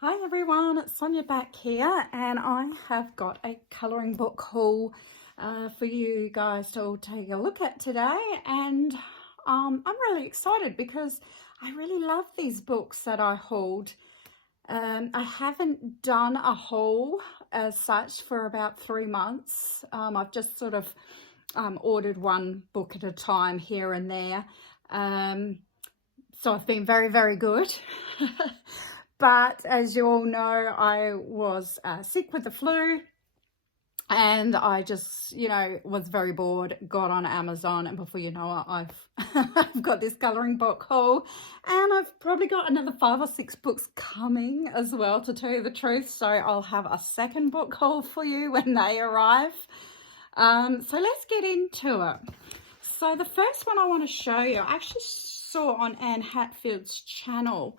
Hi everyone, it's Sonya back here, and I have got a colouring book haul for you guys to all take a look at today. And I'm really excited because I really love these books that I hauled. I haven't done a haul as such for about 3 months. I've just sort of ordered one book at a time here and there. So I've been very, very good. But as you all know, I was sick with the flu, and I just, was very bored, got on Amazon, and before you know it, I've got this colouring book haul, and I've probably got another 5 or 6 books coming as well, to tell you the truth. So I'll have a second book haul for you when they arrive. So let's get into it. So the first one I want to show you, I actually saw on Anne Hatfield's channel.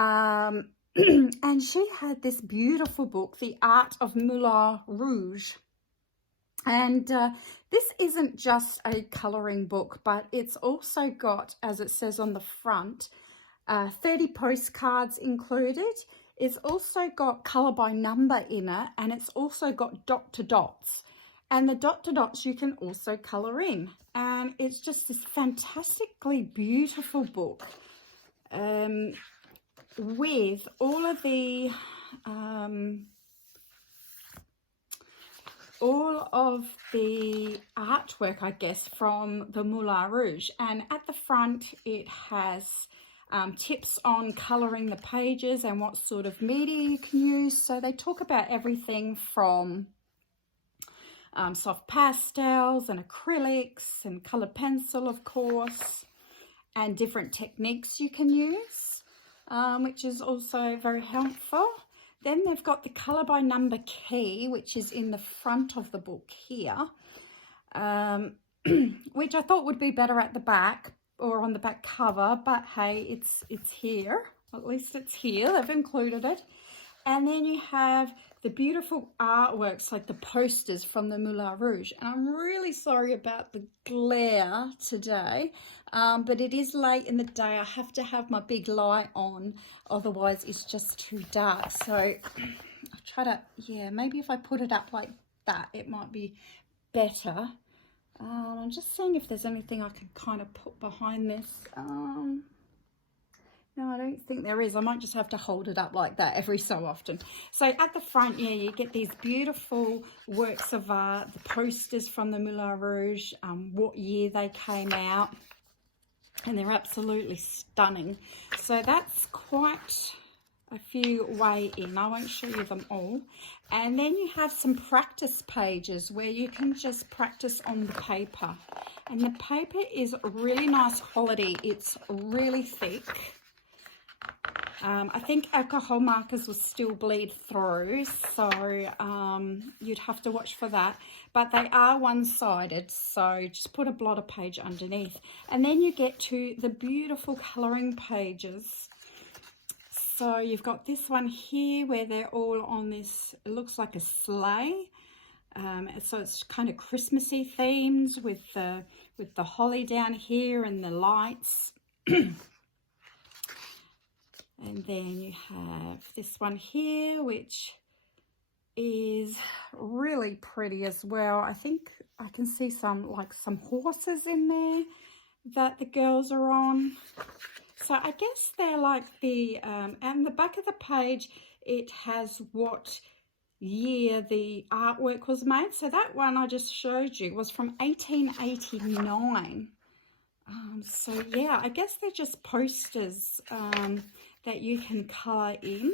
And she had this beautiful book, The Art of Moulin Rouge. And this isn't just a colouring book, but it's also got, as it says on the front, 30 postcards included. It's also got colour by number in it, and it's also got dot to dots. And the dot to dots you can also colour in. And it's just this fantastically beautiful book. With all of the artwork, I guess, from the Moulin Rouge. And at the front it has tips on colouring the pages and what sort of media you can use. So they talk about everything from soft pastels and acrylics and coloured pencil, of course, and different techniques you can use. Which is also very helpful. Then they've got the colour by number key, which is in the front of the book here, which I thought would be better at the back or on the back cover, but hey, it's here. At least it's here. They've included it. And then you have the beautiful artworks, like the posters from the Moulin Rouge. And I'm really sorry about the glare today, but it is late in the day. I have to have my big light on, otherwise it's just too dark. So I'll try to, maybe if I put it up like that, it might be better. I'm just seeing if there's anything I can kind of put behind this. No, I don't think there is. I might just have to hold it up like that every so often. So at the front, you get these beautiful works of art, the posters from the Moulin Rouge, what year they came out, and they're absolutely stunning. So that's quite a few way in. I won't show you them all. And then you have some practice pages where you can just practice on the paper. And the paper is really nice quality. It's really thick. I think alcohol markers will still bleed through, so you'd have to watch for that. But they are one-sided, so just put a blotter page underneath. And then you get to the beautiful colouring pages. So you've got this one here where they're all on this, it looks like a sleigh. So it's kind of Christmassy themes with the holly down here and the lights. And then you have this one here, which is really pretty as well. I think I can see some horses in there that the girls are on. So I guess they're like the, and the back of the page, it has what year the artwork was made. So that one I just showed you was from 1889. So yeah, I guess they're just posters that you can colour in.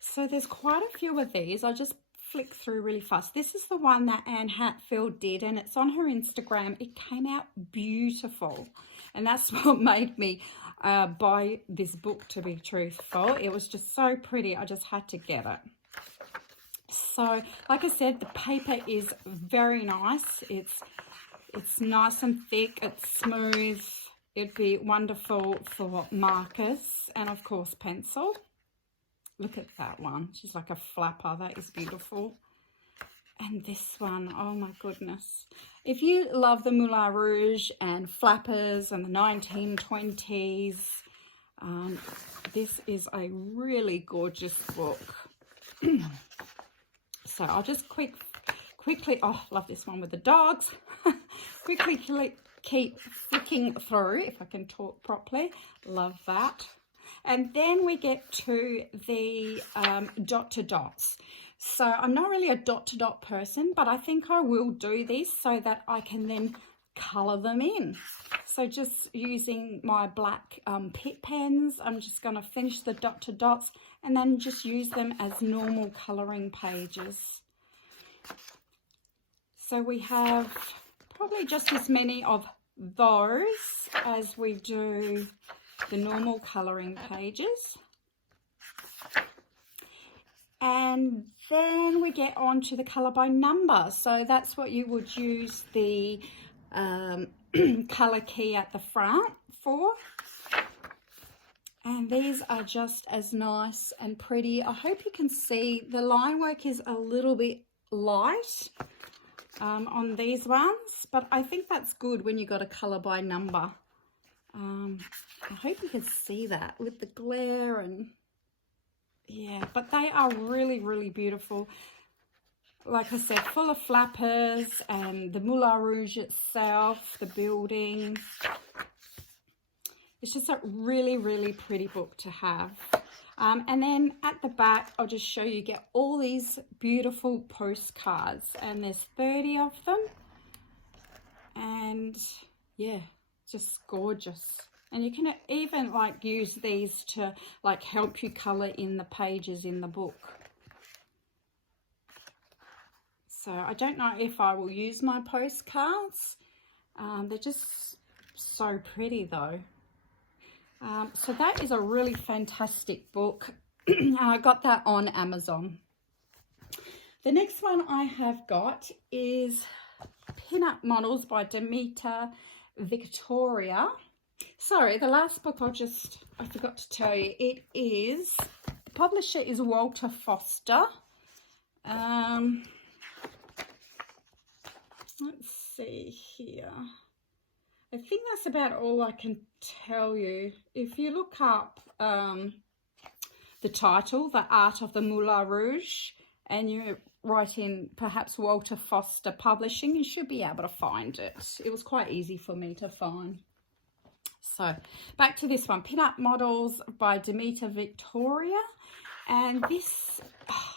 So there's quite a few of these. I'll just flick through really fast. This is the one that Anne Hatfield did, and it's on her Instagram. It came out beautiful, and that's what made me buy this book, to be truthful. It was just so pretty. I just had to get it. So like I said, the paper is very nice. It's nice and thick, it's smooth. It'd be wonderful for markers and, of course, pencil. Look at that one. She's like a flapper. That is beautiful. And this one, oh my goodness. If you love the Moulin Rouge and flappers and the 1920s, This is a really gorgeous book. So I'll just quickly, oh, love this one with the dogs. Quickly keep flicking through, if I can talk properly. Love that. And then we get to the dot to dots. So I'm not really a dot to dot person, but I think I will do this so that I can then colour them in. So just using my black Pitt pens, I'm just going to finish the dot to dots and then just use them as normal colouring pages. So we have probably just as many of those as we do the normal colouring pages. And then we get on to the colour by number. So that's what you would use the colour key at the front for. And these are just as nice and pretty. I hope you can see the line work is a little bit light on these ones, but I think that's good when you got a colour by number. I hope you can see that with the glare, and yeah, but they are really, really beautiful. Like I said, full of flappers and the Moulin Rouge itself, the building. It's just a really, really pretty book to have. And then at the back, I'll just show you, get all these beautiful postcards, and there's 30 of them. And yeah, just gorgeous. And you can even like use these to like help you colour in the pages in the book. So I don't know if I will use my postcards. They're just so pretty though. So that is a really fantastic book. And I got that on Amazon. The next one I have got is Pinup Models by Demeter Victoria. Sorry, the last book I forgot to tell you. It is, the publisher is Walter Foster. Let's see here. I think that's about all I can tell you. If you look up the title, The Art of the Moulin Rouge, and you write in perhaps Walter Foster Publishing, you should be able to find it. It was quite easy for me to find. So back to this one, Pinup Models by Demeter Victoria. And this,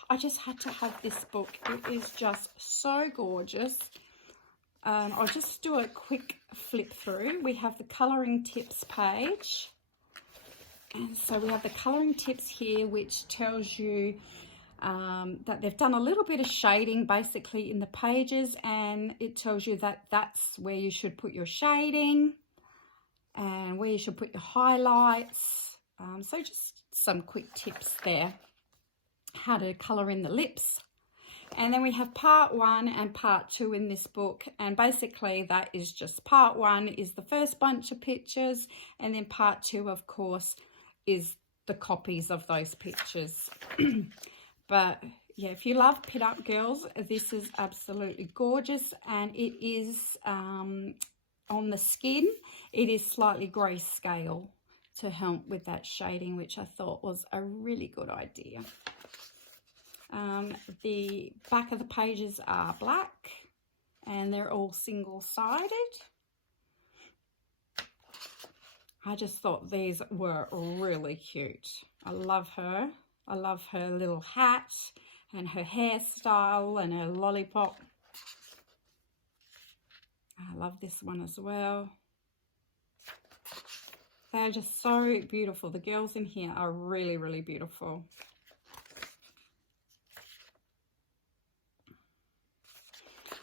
I just had to have this book. It is just so gorgeous. I'll just do a quick flip through. We have the colouring tips page. And so we have the colouring tips here, which tells you that they've done a little bit of shading basically in the pages, and it tells you that that's where you should put your shading and where you should put your highlights. So just some quick tips there, how to colour in the lips. And then we have part 1 and part 2 in this book, and basically that is just part 1 is the first bunch of pictures, and then part 2 of course is the copies of those pictures. But yeah, if you love Pinup Girls, this is absolutely gorgeous, and it is on the skin, it is slightly grayscale to help with that shading, which I thought was a really good idea. The back of the pages are black and they're all single-sided. I just thought these were really cute. I love her. I love her little hat and her hairstyle and her lollipop. I love this one as well. They're just so beautiful. The girls in here are really, really beautiful.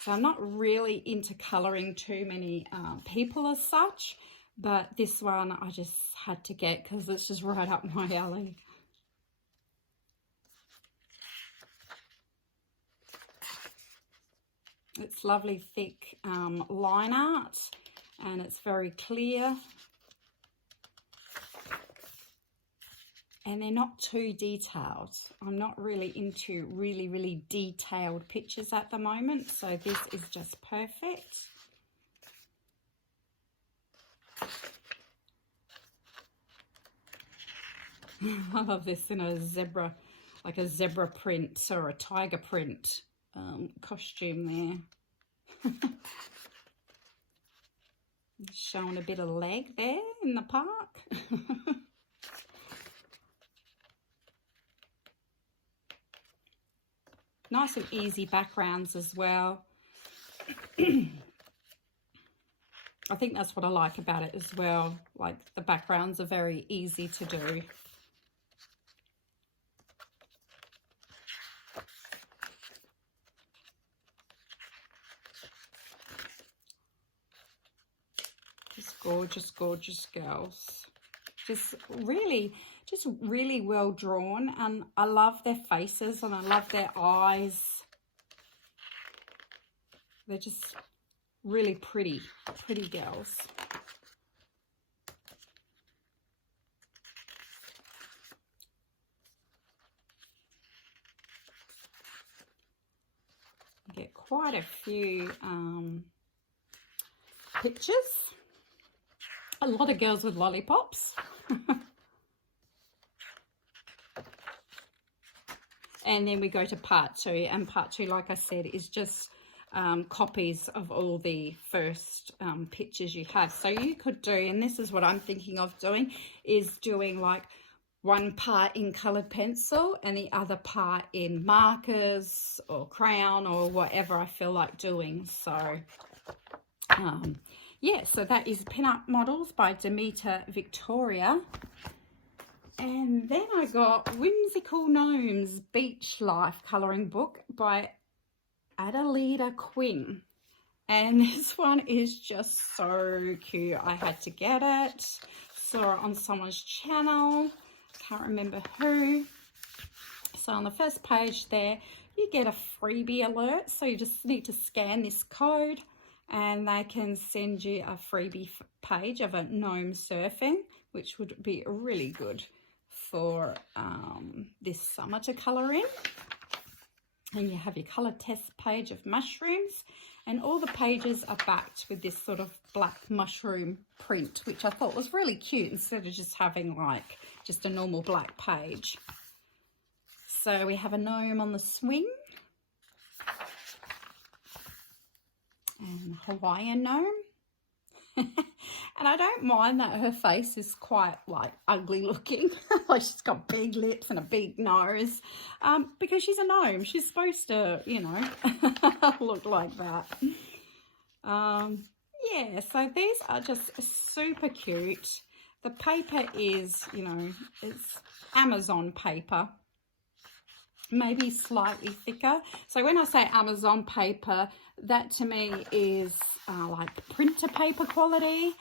So I'm not really into colouring too many people as such, but this one I just had to get because it's just right up my alley. It's lovely thick line art, and it's very clear. And they're not too detailed. I'm not really into really, really detailed pictures at the moment, so this is just perfect. I love this in a zebra, like a zebra print or a tiger print costume there. Showing a bit of leg there in the park. Nice and easy backgrounds as well. I think that's what I like about it as well. Like the backgrounds are very easy to do. Just gorgeous, gorgeous girls. Just really well drawn, and I love their faces and I love their eyes. They're just really pretty girls. You get quite a few pictures. A lot of girls with lollipops. And then we go to part 2, and part 2, like I said, is just copies of all the first pictures you have. So you could do, and this is what I'm thinking of doing, is doing like one part in coloured pencil and the other part in markers or crayon or whatever I feel like doing. So yeah, so that is Pinup Models by Demeter Victoria. And then I got Whimsical Gnomes Beach Life colouring book by Adelita Quinn. And this one is just so cute. I had to get it. Saw it on someone's channel. Can't remember who. So on the first page there, you get a freebie alert. So you just need to scan this code and they can send you a freebie page of a gnome surfing, which would be really good for this summer to colour in. And you have your colour test page of mushrooms, and all the pages are backed with this sort of black mushroom print, which I thought was really cute instead of just having like just a normal black page. So we have a gnome on the swing, and Hawaiian gnome. And I don't mind that her face is quite like ugly looking. Like she's got big lips and a big nose, because she's a gnome. She's supposed to, you know, look like that. Yeah, so these are just super cute. The paper is, you know, it's Amazon paper, maybe slightly thicker. So when I say Amazon paper, that to me is like printer paper quality,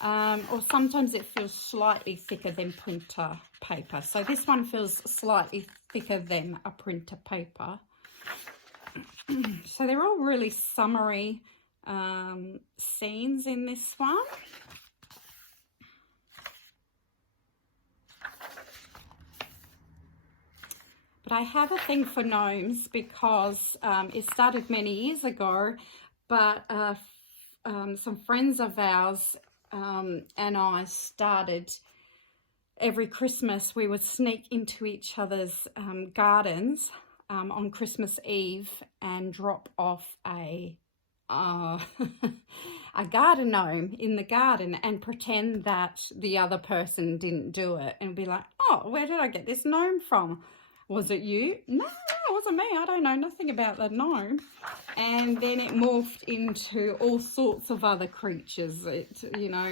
or sometimes it feels slightly thicker than printer paper. So this one feels slightly thicker than a printer paper. So they're all really summery scenes in this one. But I have a thing for gnomes because it started many years ago, but some friends of ours and I started every Christmas. We would sneak into each other's gardens on Christmas Eve and drop off a a garden gnome in the garden and pretend that the other person didn't do it, and be like, oh, where did I get this gnome from? Was it you? No, it wasn't me. I don't know nothing about the gnome. And then it morphed into all sorts of other creatures. It, you know,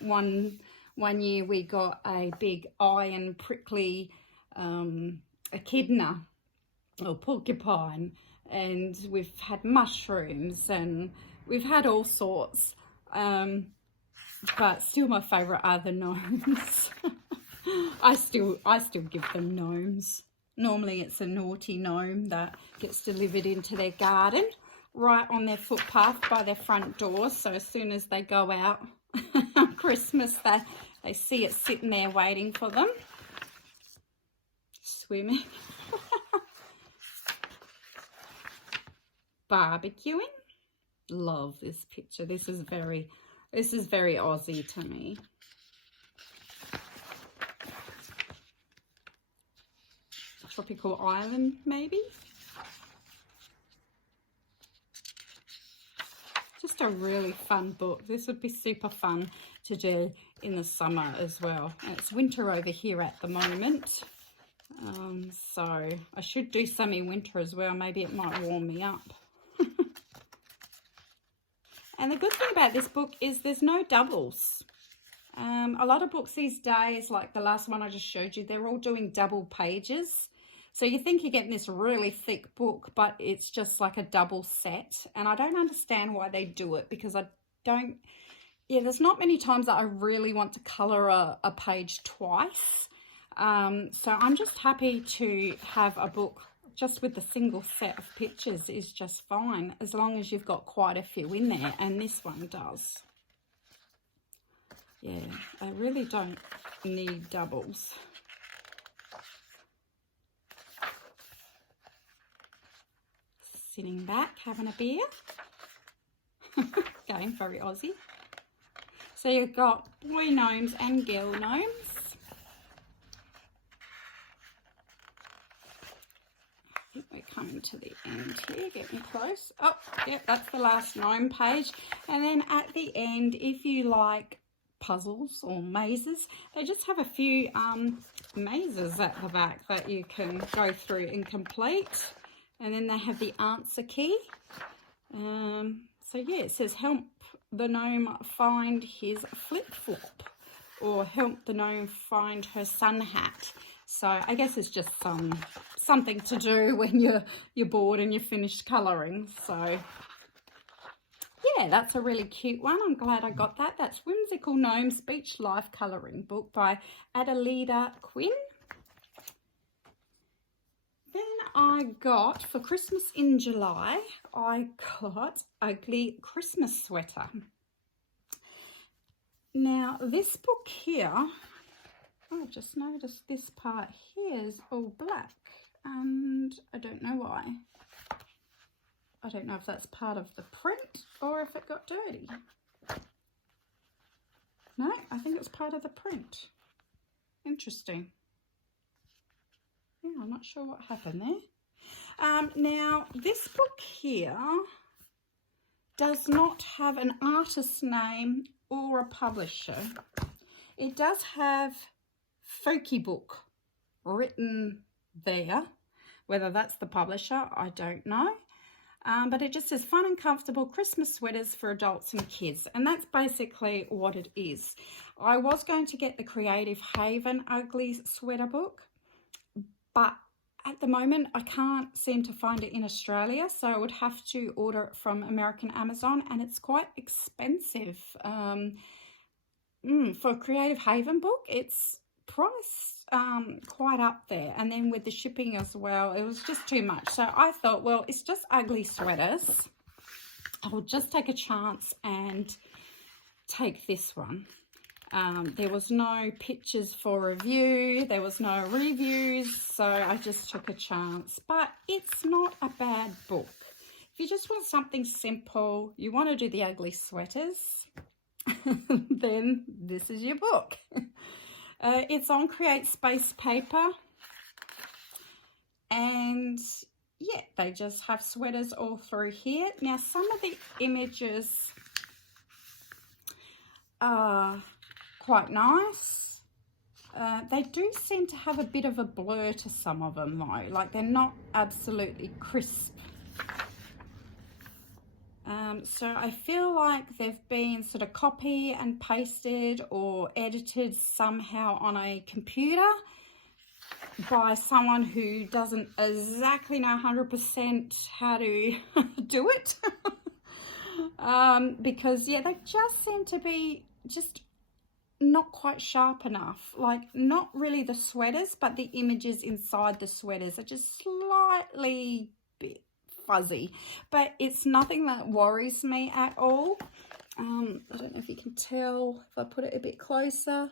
one year we got a big iron prickly echidna or porcupine, and we've had mushrooms, and we've had all sorts. But still, my favourite are the gnomes. I still give them gnomes. Normally it's a naughty gnome that gets delivered into their garden right on their footpath by their front door. So as soon as they go out on Christmas, they see it sitting there waiting for them. Swimming. Barbecuing. Love this picture. This is very Aussie to me. tropical island, maybe. Just a really fun book. This would be super fun to do in the summer as well. And it's winter over here at the moment. So I should do some in winter as well. Maybe it might warm me up. And the good thing about this book is there's no doubles. A lot of books these days, like the last one I just showed you, they're all doing double pages. So you think you're getting this really thick book, but it's just like a double set. And I don't understand why they do it, because there's not many times that I really want to colour a page twice. So I'm just happy to have a book just with the single set of pictures is just fine, as long as you've got quite a few in there, and this one does. Yeah, I really don't need doubles. Sitting back, having a beer. Going very Aussie. So you've got boy gnomes and girl gnomes. I think we're coming to the end here. Get me close. Oh, yep, that's the last gnome page. And then at the end, if you like puzzles or mazes, they just have a few mazes at the back that you can go through and complete. And then they have the answer key. So yeah, it says help the gnome find his flip-flop, or help the gnome find her sun hat. So I guess it's just something to do when you're bored and you're finished colouring. So yeah, that's a really cute one. I'm glad I got that. That's Whimsical Gnomes Beach Life Colouring Book by Adelida Quinn. Then I got, for Christmas in July, I got Ugly Christmas Sweater. Now this book here, I've just noticed this part here is all black, and I don't know why. I don't know if that's part of the print or if it got dirty. No, I think it's part of the print. Interesting. Yeah, I'm not sure what happened there. Now, this book here does not have an artist's name or a publisher. It does have Folky Book written there. Whether that's the publisher, I don't know. But it just says fun and comfortable Christmas sweaters for adults and kids. And that's basically what it is. I was going to get the Creative Haven Ugly Sweater book, but at the moment I can't seem to find it in Australia, so I would have to order it from American Amazon, and it's quite expensive. For a Creative Haven book, it's priced quite up there, and then with the shipping as well, it was just too much. So I thought, well, it's just ugly sweaters, I'll just take a chance and take this one. There was no pictures for review, there was no reviews, so I just took a chance. But it's not a bad book. If you just want something simple, you want to do the ugly sweaters, then this is your book. It's on Create Space paper, and yeah, they just have sweaters all through here. Now, some of the images are quite nice. They do seem to have a bit of a blur to some of them though, like they're not absolutely crisp. So I feel like they've been sort of copy and pasted or edited somehow on a computer by someone who doesn't exactly know 100% how to do it. Because yeah, they just seem to be just not quite sharp enough. Like, not really the sweaters, but the images inside the sweaters are just slightly bit fuzzy, but it's nothing that worries me at all. I don't know if you can tell if I put it a bit closer.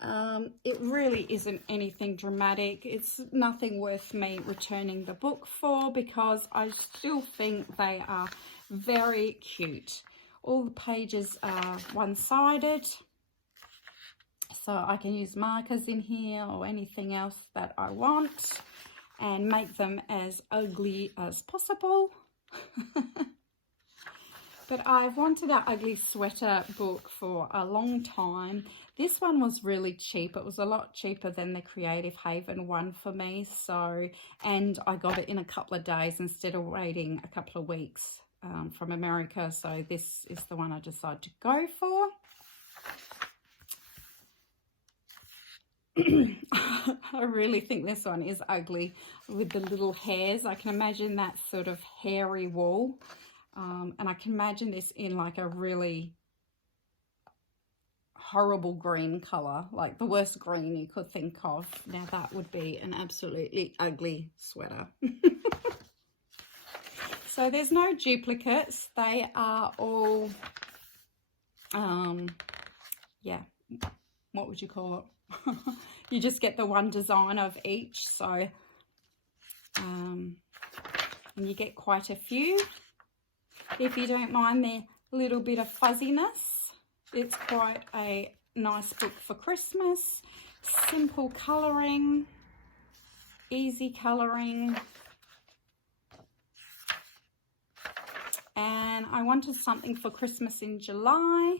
It really isn't anything dramatic. It's nothing worth me returning the book for, because I still think they are very cute. All the pages are one-sided, so I can use markers in here or anything else that I want. and make them as ugly as possible. But I've wanted an ugly sweater book for a long time. This one was really cheap. It was a lot cheaper than the Creative Haven one for me. So, and I got it in a couple of days instead of waiting a couple of weeks from America. So this is the one I decided to go for. I really think this one is ugly with the little hairs. I can imagine that sort of hairy wool. And I can imagine this in like a really horrible green colour, like the worst green you could think of. Now that would be an absolutely ugly sweater. So there's no duplicates. They are all, yeah, what would you call it? You just get the one design of each. So, and you get quite a few. If you don't mind the little bit of fuzziness, it's quite a nice book for Christmas. Simple colouring, easy colouring. And I wanted something for Christmas in July,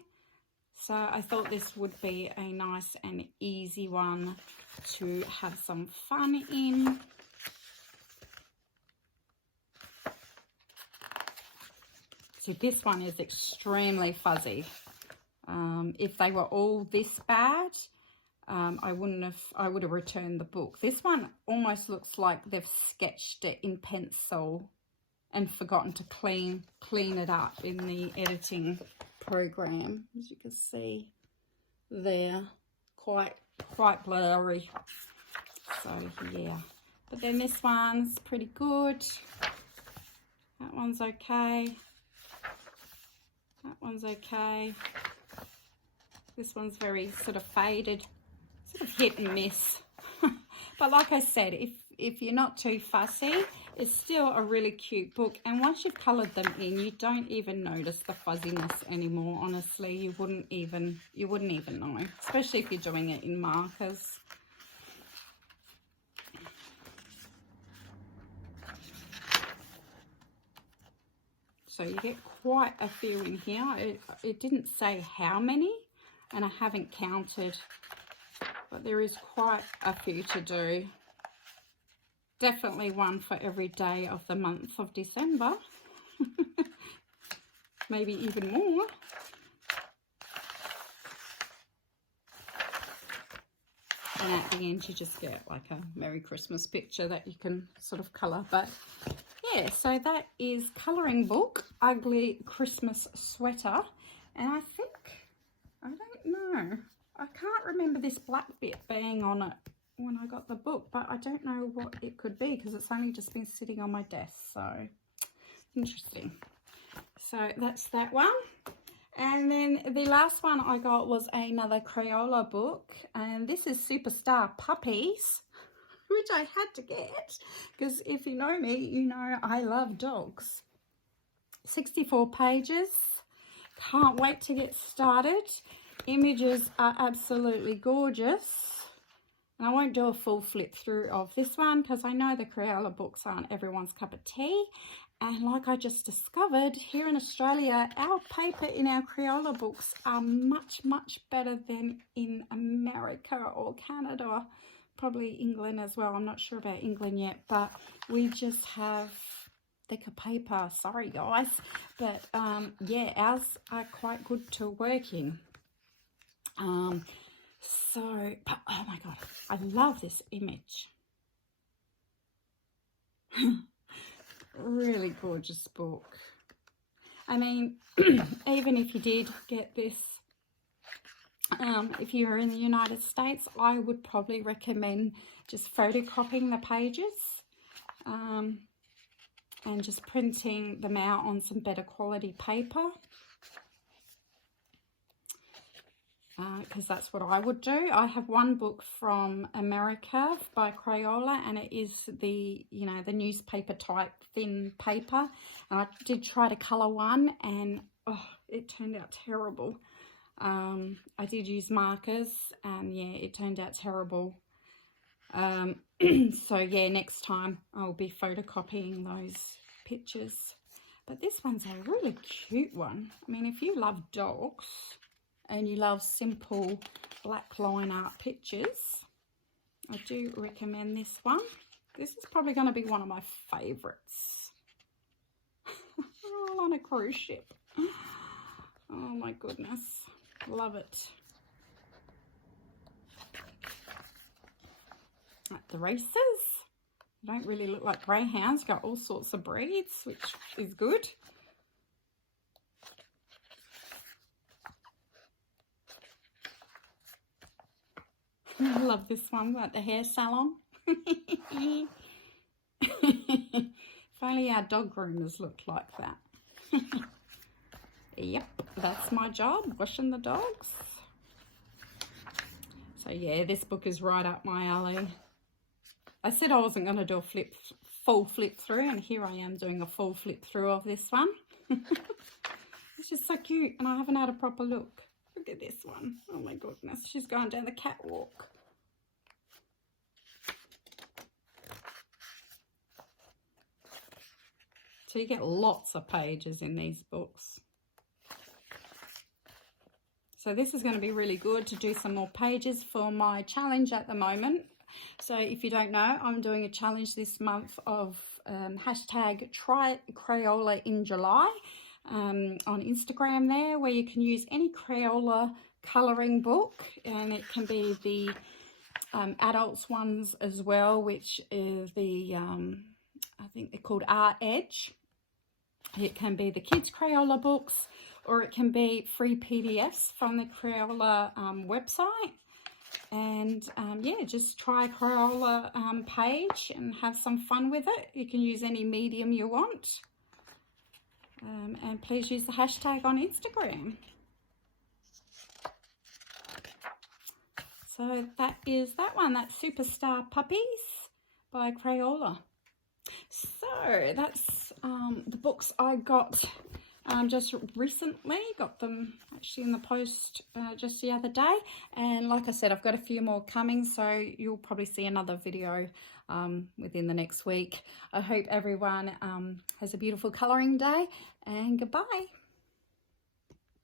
so I thought this would be a nice and easy one to have some fun in. So this one is extremely fuzzy. If they were all this bad, I would have returned the book. This one almost looks like they've sketched it in pencil and forgotten to clean it up in the editing program. As you can see there, quite blurry. So yeah, but then this one's pretty good. That one's okay. That one's okay. This one's very sort of faded, sort of hit and miss. But like I said, if you're not too fussy, it's still a really cute book. And once you've coloured them in, you don't even notice the fuzziness anymore. Honestly, you wouldn't even know, especially if you're doing it in markers. So you get quite a few in here. It didn't say how many, and I haven't counted, but there is quite a few to do. Definitely one for every day of the month of December. Maybe even more. And at the end you just get like a Merry Christmas picture that you can sort of colour. But yeah, so that is colouring book, Ugly Christmas Sweater. And I think, I don't know, I can't remember this black bit being on it when I got the book, but I don't know what it could be because it's only just been sitting on my desk. So interesting. So that's that one. And then the last one I got was another Crayola book, and this is Superstar Puppies, which I had to get because if you know me, you know I love dogs. 64 pages. Can't wait to get started. Images are absolutely gorgeous. And I won't do a full flip through of this one because I know the Crayola books aren't everyone's cup of tea. And like I just discovered, here in Australia, our paper in our Crayola books are much, much better than in America or Canada. Probably England as well. I'm not sure about England yet, but we just have thicker paper. Sorry, guys. But yeah, ours are quite good to work in. But oh my God, I love this image. Really gorgeous book. I mean, even if you did get this, if you were in the United States, I would probably recommend just photocopying the pages and just printing them out on some better quality paper. Because that's what I would do. I have one book from America by Crayola, and it is the, you know, the newspaper type thin paper. And I did try to colour one, and oh, it turned out terrible. I did use markers, and yeah, it turned out terrible. So yeah, next time I'll be photocopying those pictures. But this one's a really cute one. I mean, if you love dogs and you love simple black line art pictures, I do recommend this one. This is probably going to be one of my favourites. On a cruise ship. Oh my goodness. Love it. At the races. They don't really look like greyhounds. Got all sorts of breeds, which is good. I love this one at the hair salon. If only our dog groomers looked like that. Yep, that's my job, washing the dogs. So yeah, this book is right up my alley. I said I wasn't going to do a full flip through, and here I am doing a full flip through of this one. It's just so cute, and I haven't had a proper look. Look at this one. Oh my goodness, she's going down the catwalk. So you get lots of pages in these books. So this is going to be really good to do some more pages for my challenge at the moment. So if you don't know, I'm doing a challenge this month of hashtag Try Crayola in July on Instagram there, where you can use any Crayola colouring book, and it can be the adults ones as well, which is the, I think they're called Art Edge. It can be the kids Crayola books, or it can be free PDFs from the Crayola website. And yeah, just try Crayola page and have some fun with it. You can use any medium you want. And please use the hashtag on Instagram. So that is that one. That's Superstar Puppies by Crayola. So that's the books I got just recently. Got them actually in the post just the other day, and like I said, I've got a few more coming, so you'll probably see another video within the next week. I hope everyone has a beautiful colouring day, and goodbye.